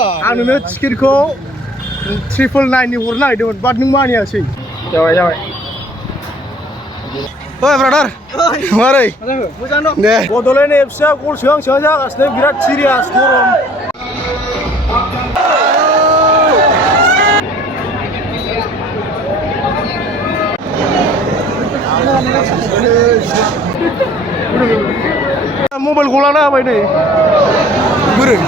आं नोंनो टिकेटखौ 999 नि हरनो नागिरदोंमोन बाट नों मानियासै जाबाय ओइ ब्रादार मारै मोजां दं दे बड'लेण्ड एफसिआ गल सोहां जागासिनो बिराद सिरियास गरम मबाइल गलाना होबाय नै बोरै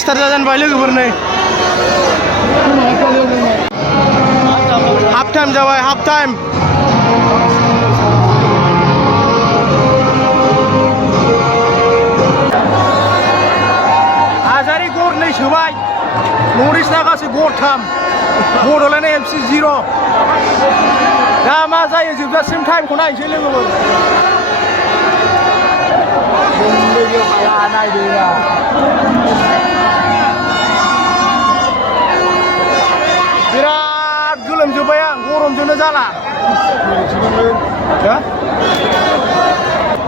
स्टार्ट जाजेनबाय लोगोफोर नै हाफ टाइम जाबाय हाफ टाइम हाजारि गरनै सोबाय नर्थ इस्टना गासै गरथाम बड'लेण्ड एफसि 0 दा मा जायो जोबजासिम टाइमखौ नायनोसै लोगोफोर बिराद गोलोमजोब्बाय आं गरमजोंनो जाला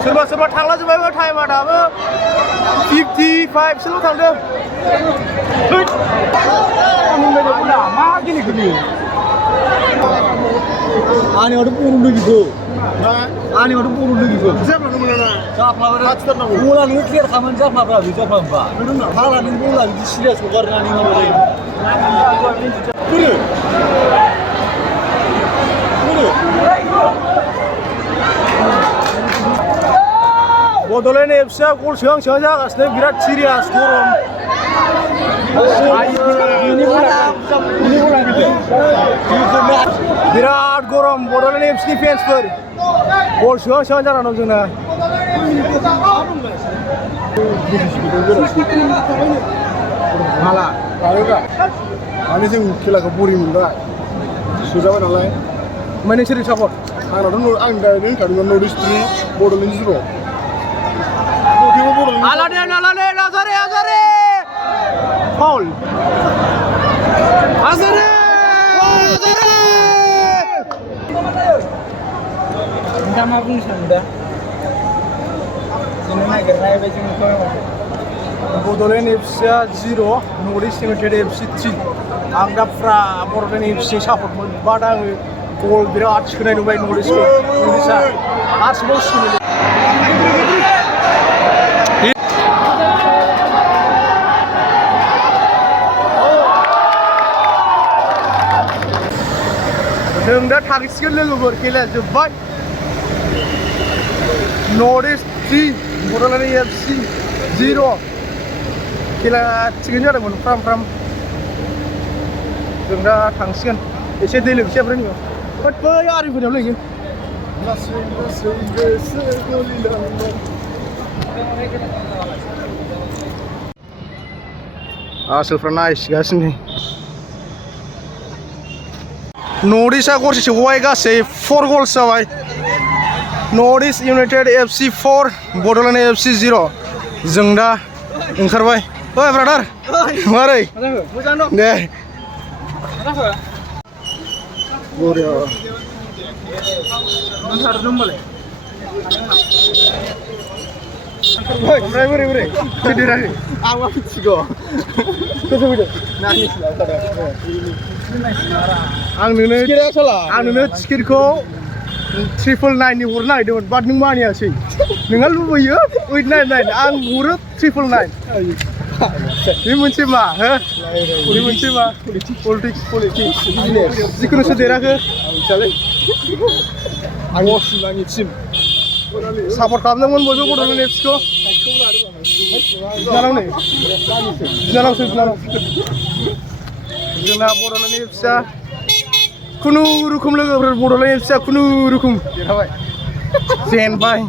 सोरबा सोरबा थांलाजोब्बायबो टाइमा दाबो 55 सोल' थांदों मा गेलेखो बियो आंनियावथ' बर' लोगोखौ आंनियावथ' बर' लोगोखौ जाफ्लाबो बला नोङो क्लियार खालामनानै जाफ्लाब्रा बे जाफ्लाबा हाला नों बला बिदि सिरियास हगारनानै माबायो बड'लेण्ड एफसिआ गल सोहां जागासिनो बिराद सिरियास गरम बिराद गरम बड'लेण्ड एफसिनि फेन्सफोर गल सोहां जाना दं जोंना हाला माने जों खेलाखौ बरिं मोनबाय सोजाबाय नालाय ओमफ्राय नोंसोर सापर्ट आंनावथ' आं डाइरेक्ट होनखादोंमोन north east 3 Bodoland 0 Azare Paul Azare Kita mau pun sudah ini nagernya baju muka Bordelen FC 0 North East United FC 3 anggap fra Bordelen FC support pada gol birat sekali nubai North East Indonesia Arsenal sekali जों दा थांसिगोन लोगोफोर खेलाया जोब्बाय north east 3 Bodoland FC 0 खेला थिगैनो जादोंमोन फ्राम जों दा थांसिगोन एसे दै लोंसै ओमफ्राय नोङो बै आरिफोरनियाव लोंहैयो आसोलफ्रा नायसिगासिनो नर्थ इस्टआ गरसे सोबाय गासै 4 गल्स जाबाय north east United FC 4 Bodoland FC 0 जों दा ओंखारबाय ओइ ब्रादार मारै मोजां दं दे बरिया ओमफ्राय बोरै फैदेराखै आं मा मिथिगौ गोसो फैदों आं नोंनो टिकेटखौ 999 नि हरनो नागिरदोंमोन बाट नों मानियासै नोंहा लुबैयो 899 आं हरो 999 बे मोनसे मा हो बे मोनसे मा पलिटिक्स जिखुनु सोदेराखै आंनि टिम सापर्ट खालामदोंमोन बयबो बड'लेण्ड एफसिखौ बिनानाव नै बिनानावसो जोंना बड'लेण्डनि फिसा खुनुरुखुम लोगोफोर बड'लेण्डनि फिसा खुनुरुखुम जेनबाय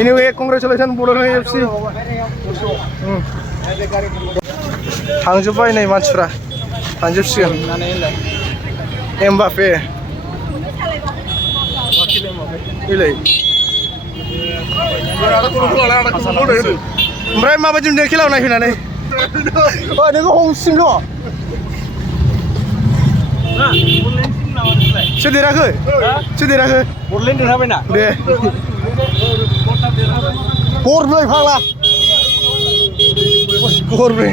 एनिवे कंग्रेचुलेसन बड'लेण्ड एफसि थांजोब्बाय नै मानसिफ्रा थांजोबसिगोन एमबापे ओमफ्राय माबायदि मोनदों खेलायाव नायफैनानै नोङो हमसिनथ' सोर देराखै सोर देराखै बड'लेण्ड देरहाबायना दे गरब्रै फाग्ला गरब्रै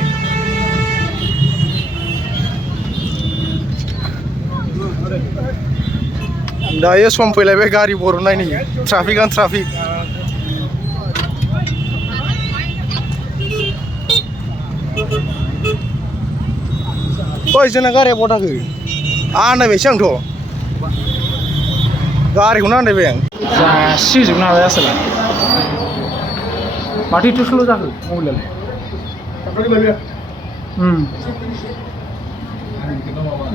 दायो सम फैलायबाय गारि बरननायनि ट्राफिकआनो ट्राफिक ओइ जोंना गारिया बटाखै आन्दायबायसो आंथ' गारिखौनो आन्दायबाय आं जासिजोबनो हाबाय आसोला माथो एथ' स्ल' जाखो मबाइलालाय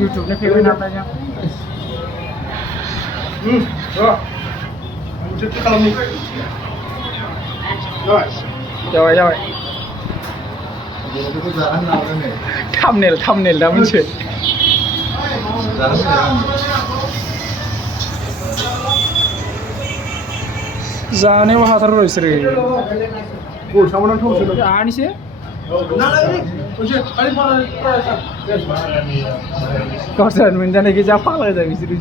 इउटुबनि पेमेन्ट हाबनायजों जाबाय जाबाय थामनेल दा मोनसे जानायाव हाथारो बिसोरो आनिसो गावसोर मोनजानायखौ जा फाग्ला जायो बिसोरो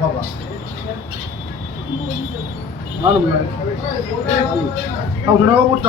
थाव सोनांगौ बस्थु